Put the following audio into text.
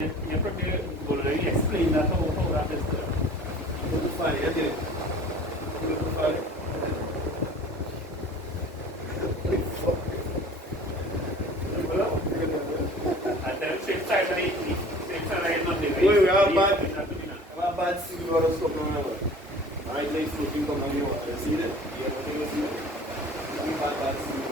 You probably already explained that how that is done. Put the fire, you did. Put the fire. And then same time I eat, same time I eat nothing. Wait, we have bad seed or stuff remember. Alright, like fruit come on you. See that? Yeah, what you see? We have bad seed.